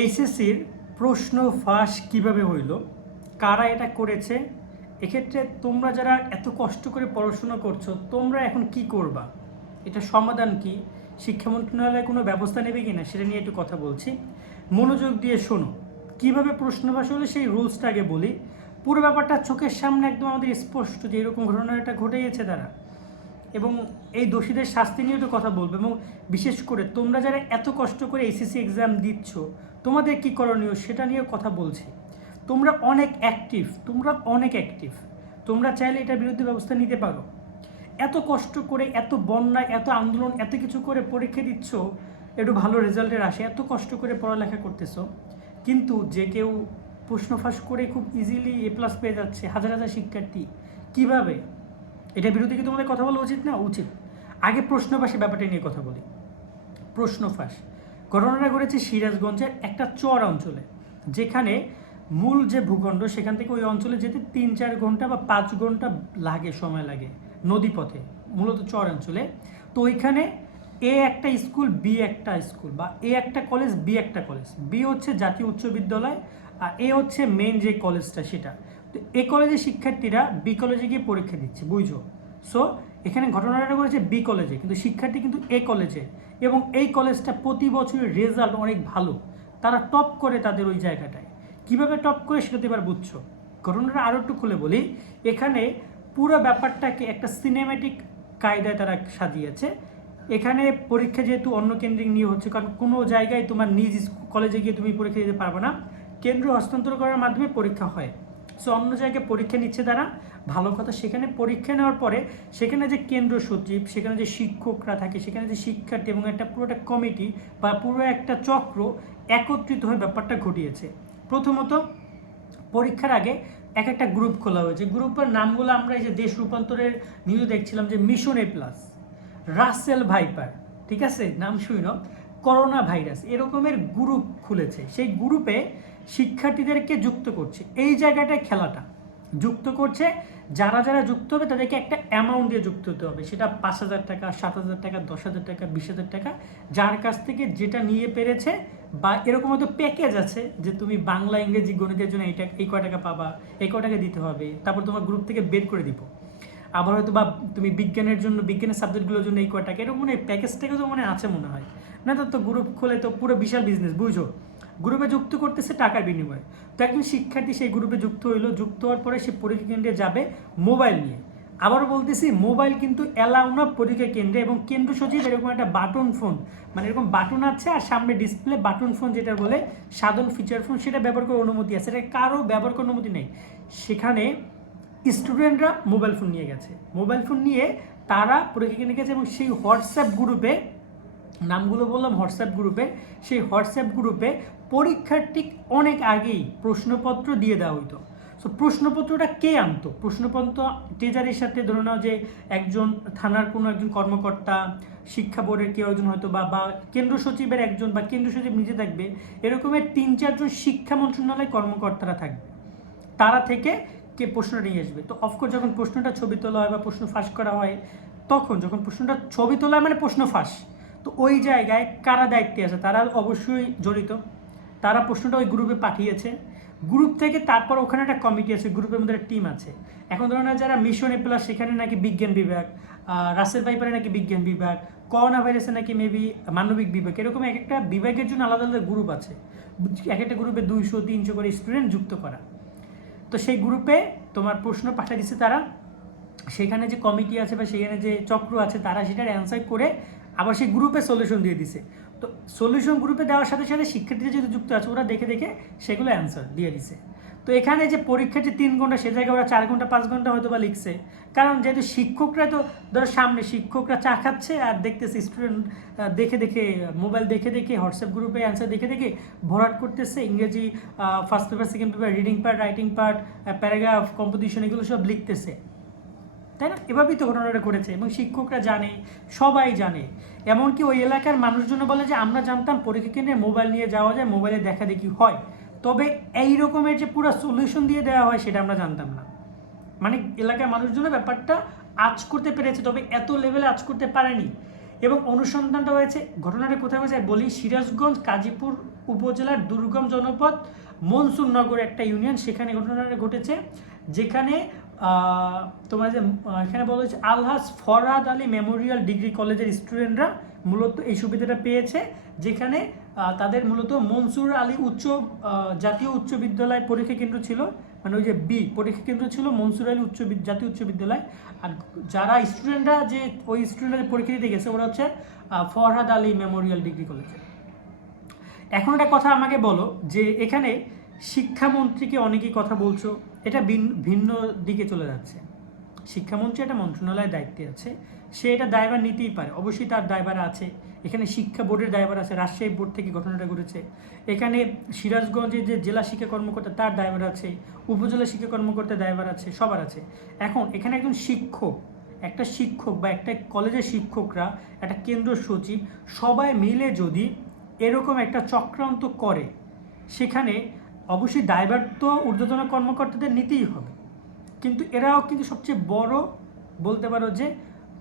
এইচএসসির প্রশ্ন ফাঁস কিভাবে হইল, কারা এটা করেছে, এক্ষেত্রে তোমরা যারা এত কষ্ট করে পড়াশোনা করছো তোমরা এখন কি করবা, এটা সমাধান কি, শিক্ষা মন্ত্রণালয় কোনো ব্যবস্থা নেবে কি না সেটা নিয়ে একটু কথা বলছি। মনোযোগ দিয়ে শোনো। কিভাবে প্রশ্ন ফাঁস হলে সেই রুলসটা আগে বলি। পুরো ব্যাপারটা চোখের সামনে একদম আমাদের স্পষ্ট যে এরকম ঘটনাটা ঘটে গেছে তারা, এবং এই দোষীদের শাস্তি নিয়ে একটু কথা বলবো। এবং বিশেষ করে তোমরা যারা এত কষ্ট করে এইচএসসি এক্সাম দিচ্ছ তোমাদের কী করণীয় সেটা নিয়ে কথা বলছি। তোমরা অনেক অ্যাক্টিভ, তোমরা চাইলে এটার বিরুদ্ধে ব্যবস্থা নিতে পারো। এত কষ্ট করে, এত বন্যা, এত আন্দোলন, এত কিছু করে পরীক্ষা দিচ্ছ, একটু ভালো রেজাল্টের আসে, এত কষ্ট করে পড়ালেখা করতেছো, কিন্তু যে কেউ প্রশ্ন ফাঁস করে খুব ইজিলি A+ পেয়ে যাচ্ছে, হাজার হাজার শিক্ষার্থী, কিভাবে? এটার বিরুদ্ধে কি তোমাদের কথা বলা উচিত না? উচিত। আগে প্রশ্ন ফাঁসের ব্যাপারটা নিয়ে কথা বলি। প্রশ্ন ফাঁস ঘটনাটা ঘটেছে সিরাজগঞ্জের একটা চর অঞ্চলে, যেখানে মূল যে ভূখণ্ড সেখান থেকে ওই অঞ্চলে যেতে 3-4 ঘন্টা বা 5 ঘন্টা সময় লাগে নদীপথে, মূলত চর অঞ্চলে। তো ওইখানে এ একটা স্কুল, বি একটা স্কুল, বা এ একটা কলেজ, বি একটা কলেজ। বি হচ্ছে জাতীয় উচ্চ বিদ্যালয়, আর এ হচ্ছে মেন যে কলেজটা সেটা। তো এ কলেজের শিক্ষার্থীরা বি কলেজে গিয়ে পরীক্ষা দিচ্ছে, বুঝো। সো এখানে ঘটনাটা করেছে বি কলেজে, কিন্তু শিক্ষার্থী কিন্তু এ কলেজে, এবং এই কলেজটা প্রতি বছরের রেজাল্ট অনেক ভালো, তারা টপ করে তাদের ওই জায়গাটায়। কীভাবে টপ করে সেটা তো এবার বুঝছো। ঘটনাটা আরও একটু খুলে বলি। এখানে পুরো ব্যাপারটাকে একটা সিনেম্যাটিক কায়দায় তারা সাজিয়েছে। এখানে পরীক্ষা যেহেতু অন্য কেন্দ্রিক নিয়ে হচ্ছে, কারণ কোনো জায়গায় তোমার নিজ কলেজে গিয়ে তুমি পরীক্ষা দিতে পারবে না, কেন্দ্র হস্তান্তর করার মাধ্যমে পরীক্ষা হয়। সো অন্য জায়গায় পরীক্ষা নিচ্ছে তারা, ভালো কথা। সেখানে পরীক্ষা নেওয়ার পরে সেখানে যে কেন্দ্র সচিব, সেখানে যে শিক্ষকরা থাকে, সেখানে যে শিক্ষার্থী, এবং একটা পুরোটা কমিটি বা পুরো একটা চক্র একত্রিত হয়ে ব্যাপারটা ঘটিয়েছে। প্রথমত পরীক্ষার আগে একটা গ্রুপ খোলা হয়েছে। গ্রুপের নামগুলো আমরা এই যে দেশ রূপান্তরের নিউজ দেখছিলাম, যে মিশন A+, রাসেল ভাইপার, ঠিক আছে, নাম শুনো, করোনা ভাইরাস, এরকমের গ্রুপ খুলেছে। সেই গ্রুপে শিক্ষার্থীদেরকে যুক্ত করছে। এই জায়গাটায় খেলাটা যুক্ত করছে, যারা যারা যুক্ত হবে তাদেরকে একটা অ্যামাউন্ট দিয়ে যুক্ত হতে হবে। সেটা 5,000 টাকা, 7,000 টাকা, 10,000 টাকা, 20,000 টাকা, যার কাছ থেকে যেটা নিয়ে পেরেছে। বা এরকম হয়তো প্যাকেজ আছে যে তুমি বাংলা, ইংরেজি, গণিতের জন্য এই কয় টাকা পাবা, এই কয় টাকা দিতে হবে, তারপর তোমার গ্রুপ থেকে বের করে দিব। আবার হয়তো বা তুমি বিজ্ঞানের জন্য, বিজ্ঞানের সাবজেক্টগুলোর জন্য এই কয় টাকা, এরকম মনে হয় প্যাকেজ থেকে তো মনে আছে মনে হয় না। তো গ্রুপ খুলে তো পুরো বিশাল বিজনেস, বুঝো। গ্রুপে যুক্ত করতেছে টাকার বিনিময়ে। তো একজন শিক্ষার্থী সেই গ্রুপে যুক্ত হইলো, যুক্ত হওয়ার পরে সে পরীক্ষা কেন্দ্রে যাবে মোবাইল নিয়ে। আবারও বলতেছি, মোবাইল কিন্তু অ্যালাউ না পরীক্ষা কেন্দ্রে। এবং কেন্দ্র সচিব এরকম একটা বাটন ফোন, মানে এরকম বাটন আছে আর সামনে ডিসপ্লে, বাটন ফোন যেটা বলে সাধারণ ফিচার ফোন, সেটা ব্যবহার করার অনুমতি আছে। এটা কারো ব্যবহার করার অনুমতি নেই। সেখানে স্টুডেন্টরা মোবাইল ফোন নিয়ে গেছে, মোবাইল ফোন নিয়ে তারা পরীক্ষা কেন্দ্রে গেছে, এবং সেই হোয়াটসঅ্যাপ গ্রুপে, নামগুলো বললাম, হোয়াটসঅ্যাপ গ্রুপে, সেই হোয়াটসঅ্যাপ গ্রুপে পরীক্ষার ঠিক অনেক আগেই প্রশ্নপত্র দিয়ে দেওয়া হইতো। সো প্রশ্নপত্রটা কে আনতো? প্রশ্নপত্র ট্রেজারির সাথে ধরে নাও যে একজন থানার কোনো একজন কর্মকর্তা, শিক্ষা বোর্ডের কেউ একজন হয়তো, বা কেন্দ্র সচিবের একজন, বা কেন্দ্র সচিব নিজে থাকবে, এরকমের 3-4 জন শিক্ষা মন্ত্রণালয় কর্মকর্তারা থাকবে। তারা থেকে কে প্রশ্নটা নিয়ে আসবে। তো অফকোর্স যখন প্রশ্নটা ছবি তোলা হয় বা প্রশ্ন ফাঁস করা হয়, তখন যখন প্রশ্নটা ছবি তোলা হয় মানে প্রশ্ন ফাঁস, তো ওই জায়গায় কারা দায়িত্বে আছে? তারা অবশ্যই জড়িত। তারা প্রশ্নটা ওই গ্রুপে পাঠিয়েছে। গ্রুপ থেকে তারপর ওখানে একটা কমিটি আছে, গ্রুপের মধ্যে একটা টিম আছে। এখন ধরো না, যারা মিশন A+, সেখানে নাকি বিজ্ঞান বিভাগ, রাসেল ভাইপারে নাকি বিজ্ঞান বিভাগ, করোনা ভাইরাসে নাকি মেবি মানবিক বিভাগ, এরকম একটা বিভাগের জন্য আলাদা আলাদা গ্রুপ আছে। একটা গ্রুপে 200-300 করে স্টুডেন্ট যুক্ত করা। তো সেই গ্রুপে তোমার প্রশ্ন পাঠিয়ে দিচ্ছে তারা। সেখানে যে কমিটি আছে বা সেখানে যে চক্র আছে, তারা সেটার অ্যান্সার করে আবার সেই গ্রুপে সলিউশন দিয়ে দিছে। তো সলিউশন গ্রুপে দেওয়ার সাথে সাথে শিক্ষার্থীরা যেহেতু যুক্ত আছে, ওরা দেখে দেখে সেগুলো অ্যান্সার দিয়ে দিছে। তো এখানে যে পরীক্ষাটি 3 ঘন্টা, সে জায়গায় ওরা 4 ঘন্টা 5 ঘন্টা হয়তো বা লিখছে। কারণ যেহেতু শিক্ষকরা তো ধরো সামনে, শিক্ষকরা চা খাচ্ছে আর দেখতেছে স্টুডেন্ট দেখে দেখে, মোবাইল দেখে দেখে, হোয়াটসঅ্যাপ গ্রুপে অ্যান্সার দেখে দেখে ভরাট করতেছে। ইংরেজি first paper, second paper, reading part, writing part, paragraph, composition, এগুলো সব লিখতেছে, তাই না? এভাবেই তো ঘটনাটা ঘটেছে, এবং শিক্ষকরা জানে, সবাই জানে। এমনকি ওই এলাকার মানুষজন বলে যে আমরা জানতাম পরীক্ষা কেন্দ্রে মোবাইল নিয়ে যাওয়া যায়, মোবাইলে দেখা দেখি হয়, তবে এই রকমের যে পুরো সলিউশন দিয়ে দেওয়া হয় সেটা আমরা জানতাম না। মানে এলাকার মানুষজন ব্যাপারটা আঁচ করতে পেরেছে, তবে এত লেভেলে আঁচ করতে পারেনি। এবং অনুসন্ধানটা হয়েছে, ঘটনাটা কোথায় হয়েছে বলি, সিরাজগঞ্জ গাজীপুর উপজেলার দুর্গম জনপদ মনসুরনগর একটা ইউনিয়ন, সেখানে ঘটনাটা ঘটেছে, যেখানে তোমার যে এখানে বলা হয়েছে আলহাজ ফরহাদ আলী মেমোরিয়াল ডিগ্রি কলেজের স্টুডেন্টরা মূলত এই সুবিধাটা পেয়েছে, যেখানে তাদের মূলত মনসুর আলী জাতীয় উচ্চ বিদ্যালয় পরীক্ষা কেন্দ্র ছিল, মানে ওই যে বি পরীক্ষা কেন্দ্র ছিল মনসুর আলী জাতীয় উচ্চ বিদ্যালয়। আর যারা স্টুডেন্টরা যে ওই স্টুডেন্টরা পরীক্ষা দিতে গেছে ওরা হচ্ছে ফরহাদ আলী মেমোরিয়াল ডিগ্রি কলেজে। এখন একটা কথা আমাকে বলো যে এখানে শিক্ষামন্ত্রীকে অনেকেই কথা বলছো, এটা ভিন্ন দিকে চলে যাচ্ছে। শিক্ষামন্ত্রী একটা মন্ত্রণালয়ের দায়িত্বে আছে, সে এটা দায়ভার নিতেই পারে, অবশ্যই তার দায়ভার আছে। এখানে শিক্ষা বোর্ডের দায়ভার আছে, রাজশাহী বোর্ড থেকে ঘটনাটা ঘটেছে। এখানে সিরাজগঞ্জের যে জেলা শিক্ষা কর্মকর্তা তার দায়ভার আছে, উপজেলা শিক্ষা কর্মকর্তার দায়ভার আছে, সবার আছে। এখন এখানে একজন একটা শিক্ষক বা একটা কলেজের শিক্ষকরা, একটা কেন্দ্র সচিব, সবাই মিলে যদি এরকম একটা চক্রান্ত করে, সেখানে অবশ্যই দায়ভার তো ঊর্ধ্বতন কর্মকর্তাদের নিতেই হবে, কিন্তু এরাও কিন্তু সবচেয়ে বড় বলতে পারো যে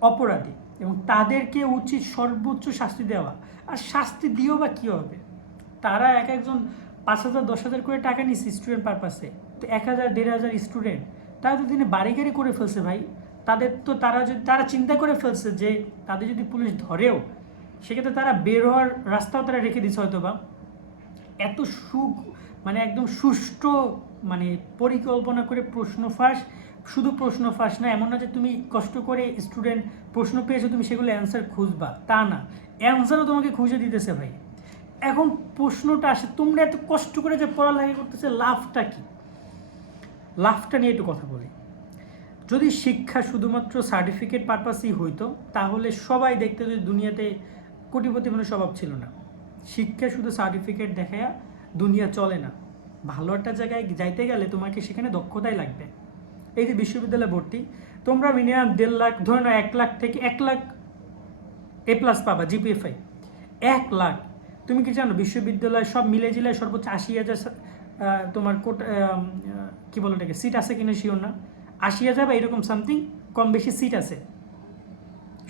অপরাধী, এবং তাদেরকে উচিত সর্বোচ্চ শাস্তি দেওয়া। আর শাস্তি দিয়েও বা কী হবে, তারা একজন 5,000 10,000 করে টাকা নিচ্ছে স্টুডেন্ট পারপাসে, তো 1,000 1,500 স্টুডেন্ট, তারা তো দিনে বাড়ি গাড়ি করে ফেলছে ভাই। তারা চিন্তা করে ফেলছে যে তাদের যদি পুলিশ ধরেও, সেক্ষেত্রে তারা বের হওয়ার রাস্তাও তারা রেখে দিচ্ছে হয়তো বা। এত মানে একদম সুষ্ঠু মানে পরিকল্পনা করে শুধু প্রশ্ন ফাঁস না, এমন না যে তুমি কষ্ট করে স্টুডেন্ট প্রশ্ন পেয়েছো তুমি সেগুলো অ্যান্সার খুঁজবা, তা না, অ্যান্সারও তোমাকে খুঁজে দিতেছে ভাই। এখন প্রশ্নটা আসে, তোমরা এত কষ্ট করে যে পড়ালেখা করতেছে লাভটা কি? লাভটা নিয়ে একটু কথা বলি। যদি শিক্ষা শুধুমাত্র সার্টিফিকেট পারপাসই হইতো, তাহলে সবাই দেখতে যে দুনিয়াতে কোটিপতি মানুষ স্বভাব ছিল না। শিক্ষা শুধু সার্টিফিকেট দেখায়া দুনিয়া চলে না। ভালো একটা জায়গায় যাইতে গেলে তোমাকে সেখানে দক্ষতাই লাগবে। এই যে বিশ্ববিদ্যালয়ে ভর্তি, তোমরা মিনিমাম 1.5 লাখ, ধরে নাও 1 লাখ থেকে 1 লাখ A+ পাবা, GPA 5 1 লাখ। তুমি কি জানো বিশ্ববিদ্যালয় সব মিলে জিলে সর্বোচ্চ 80,000 তোমার কি বলো এটাকে সিট আছে কিনা শিওর না, 80,000 বা এরকম সামথিং কম বেশি সিট আছে,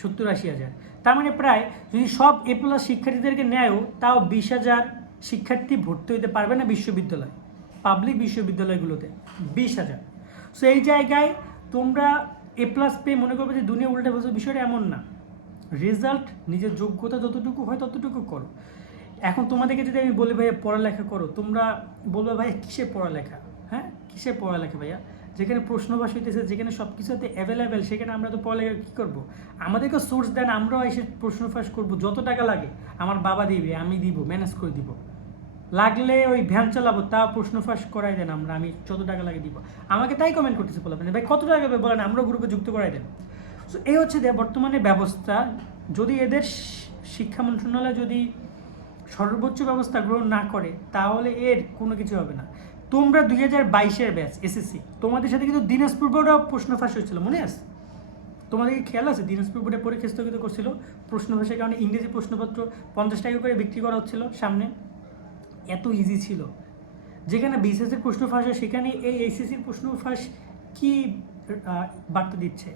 70-80,000। তার মানে প্রায় যদি সব A+ শিক্ষার্থীদেরকে নেয়ও, তাও 20,000 শিক্ষার্থী ভর্তি হইতে পারবে না বিশ্ববিদ্যালয়, পাবলিক বিশ্ববিদ্যালয়গুলোতে 20,000। সো এই জায়গায় তোমরা A+ পেয়ে মনে করবে যে দুনিয়া উল্টে বসে, বিষয়টা এমন না। রেজাল্ট নিজের যোগ্যতা যতটুকু হয় ততটুকু করো। এখন তোমাদেরকে যদি আমি বলি ভাইয়া পড়ালেখা করো, তোমরা বলবে ভাইয়া কিসের পড়ালেখা? হ্যাঁ, কিসের পড়ালেখা ভাইয়া? যেখানে প্রশ্নবাস হইতেছে, যেখানে সব কিছুতে অ্যাভেলেবেল, সেখানে আমরা তো পড়ালেখা কী করবো? আমাদেরকে সোর্স দেন, আমরাও এসে প্রশ্ন ফাঁস করবো, যত টাকা লাগে আমার বাবা দিবে, আমি দিব, ম্যানেজ করে দিব, লাগলে ওই ভ্যান চালাবো, তা প্রশ্ন ফাঁস করাই দেন আমরা, আমি যত টাকা লাগে দিব। আমাকে তাই কমেন্ট করতেছে, বলবেন ভাই কত টাকা বলেন, আমরা গ্রুপে যুক্ত করাই দেন। সো এই হচ্ছে বর্তমানে ব্যবস্থা। যদি এদের শিক্ষা মন্ত্রণালয় যদি সর্বোচ্চ ব্যবস্থা গ্রহণ না করে, তাহলে এর কোনো কিছু হবে না। তোমরা 2022-এর ব্যাচ SSC, তোমাদের সাথে কিন্তু দিনাজপুর বোর্ডেও প্রশ্ন ফাঁস হয়েছিল, মনে আছে? তোমাদের কি খেয়াল আছে? দিনাজপুর বোর্ডে পরীক্ষা স্থগিত করছিল প্রশ্ন ফাঁসের কারণে। ইংরেজি প্রশ্নপত্র 50 টাকা করে বিক্রি করা হচ্ছিল সামনে। এত ইজি ছিল, যেখানে BCS এর প্রশ্ন ফাঁস হয়, সেখানে এই SSCর প্রশ্ন ফাঁস কি বার্তা দিচ্ছে?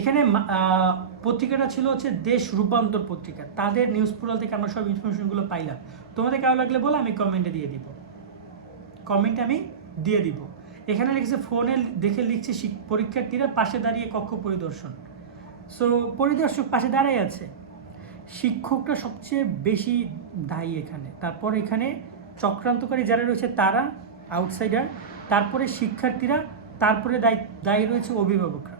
এখানে পত্রিকাটা ছিল হচ্ছে দেশ রূপান্তর পত্রিকা, তাদের নিউজ পোর্টাল থেকে আমরা সব ইনফরমেশনগুলো পাইলাম। তোমাদের কারো লাগলে বলে আমি কমেন্টে দিয়ে দিব। এখানে লিখছে ফোনে দেখে লিখছে পরীক্ষার্থীরা পাশে দাঁড়িয়ে কক্ষ পরিদর্শন। সো পরিদর্শক পাশে দাঁড়াই আছে, শিক্ষকরা সবচেয়ে বেশি দায়ী এখানে। তারপর এখানে চক্রান্তকারী যারা রয়েছে তারা আউটসাইডার, তারপরে শিক্ষার্থীরা, তারপরে দায়ী রয়েছে অভিভাবকরা।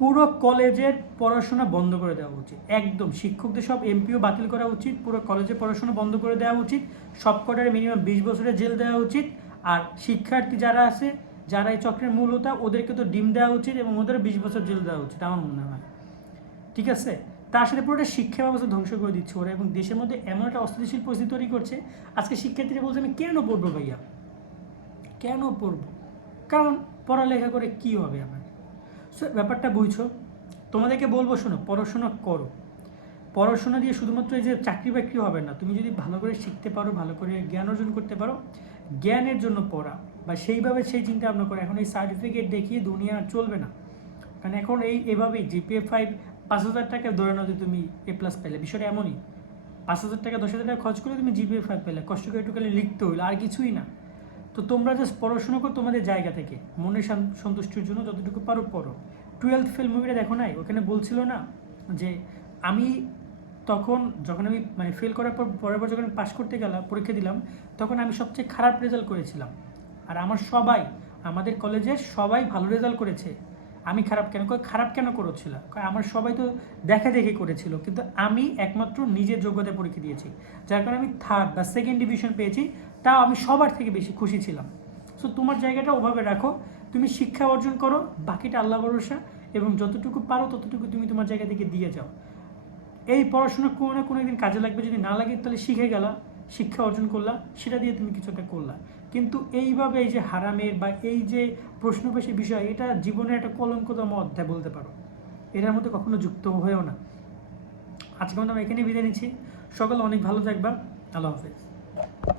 পুরো কলেজের পড়াশোনা বন্ধ করে দেওয়া উচিত, একদম। শিক্ষকদের সব MPO বাতিল করা উচিত, পুরো কলেজের পড়াশোনা বন্ধ করে দেওয়া উচিত, সব কটারে মিনিমাম 20 বছরের জেল দেওয়া উচিত। আর শিক্ষার্থী যারা আছে, যারা এই চক্রের মূল হোতা, ওদেরকে তো ডিম দেওয়া উচিত এবং ওদের 20 বছর জেল দেওয়া উচিত আমার মনে হয়, ঠিক আছে? তার সাথে পুরোটা শিক্ষা ব্যবস্থা ধ্বংস করে দিচ্ছে ওরা, এবং দেশের মধ্যে এমন একটা অস্থিতিশীল পরিস্থিতি তৈরি করছে। আজকে শিক্ষার্থীরা বলছে আমি কেন পড়বো ভাইয়া, কেন পড়বো? কারণ পড়ালেখা করে কি হবে আমার? সো ব্যাপারটা বুঝছো? তোমাদেরকে বলবো, শোনো, পড়াশোনা করো। পড়াশোনা দিয়ে শুধুমাত্র এই যে চাকরি বাকরি হবে না, তুমি যদি ভালো করে শিখতে পারো, ভালো করে জ্ঞান অর্জন করতে পারো, জ্ঞানের জন্য পড়া বা সেইভাবে সেই চিন্তা ভাবনা করে। এখন এই সার্টিফিকেট দেখিয়ে দুনিয়া চলবে না, কারণ এখন এভাবেই GPA 5 5,000 টাকা ধরে নাও যে তুমি A+ পেলে, বিষয়টা এমনই। 5,000 টাকা 10,000 টাকা খরচ করে তুমি GPA 5 পেলে, কষ্ট করে একটু খালি লিখতে হইলো, আর কিছুই না। তো তোমরা জাস্ট পড়াশোনা করো তোমাদের জায়গা থেকে, মনের সন্তুষ্টির জন্য যতটুকু পারো পড়ো। 12th ফেল মুভিটা দেখো নাই? ওখানে বলছিল না যে আমি তখন যখন আমি মানে ফেল করার পর পরের বার যখন পাস করতে গেলাম, পরীক্ষা দিলাম, তখন আমি সবচেয়ে খারাপ রেজাল্ট করেছিলাম। আর আমাদের কলেজের সবাই ভালো রেজাল্ট করেছে, আমি খারাপ কেন? খারাপ কেন করেছিল? আমার সবাই তো দেখা দেখি করেছিল, কিন্তু আমি একমাত্র নিজের যোগ্যতায় পরীক্ষা দিয়েছি, যার কারণে আমি 3rd বা 2nd ডিভিশন পেয়েছি। তাও আমি সবার থেকে বেশি খুশি ছিলাম। সো তোমার জায়গাটা ওভাবে রাখো, তুমি শিক্ষা অর্জন করো, বাকিটা আল্লাহ ভরসা, এবং যতটুকু পারো ততটুকু তুমি তোমার জায়গা থেকে দিয়ে যাও। এই পড়াশোনা কোনো না কোনো দিন কাজে লাগবে, যদি না লাগে তাহলে শিখে গেলা, শিক্ষা অর্জন করলা, সেটা দিয়ে তুমি কিছু একটা করলা। কিন্তু এইভাবে এই যে হারামের বা এই যে প্রশ্নবাসী বিষয়, এটা জীবনের একটা কলঙ্কতম অধ্যায় বলতে পারো, এটার মধ্যে কখনো যুক্ত হয়েও না। আজকে আমরা এখানে বিদায় নিচ্ছি, সকলে অনেক ভালো থাকবা, আল্লাহ হাফেজ।